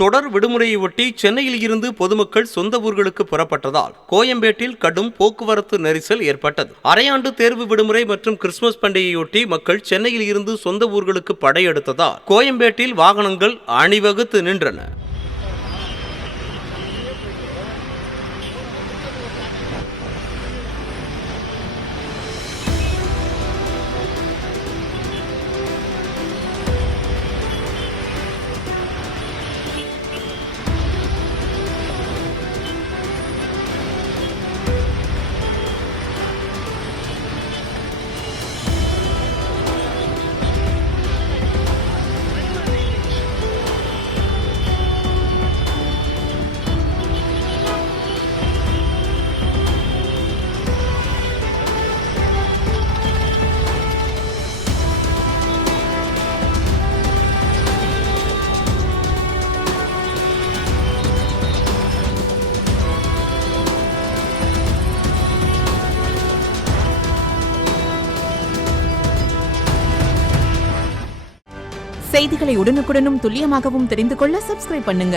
தொடர் விடுமுறையொட்டி சென்னையில் இருந்து பொதுமக்கள் சொந்த ஊர்களுக்கு புறப்பட்டதால் கோயம்பேட்டில் கடும் போக்குவரத்து நெரிசல் ஏற்பட்டது. அரையாண்டு தேர்வு விடுமுறை மற்றும் கிறிஸ்துமஸ் பண்டிகையொட்டி மக்கள் சென்னையில் இருந்து சொந்த ஊர்களுக்கு படையெடுத்ததால் கோயம்பேட்டில் வாகனங்கள் அணிவகுத்து நின்றன. செய்திகளை உடனுக்குடனும் துல்லியமாகவும் தெரிந்து கொள்ள சப்ஸ்கிரைப் பண்ணுங்க.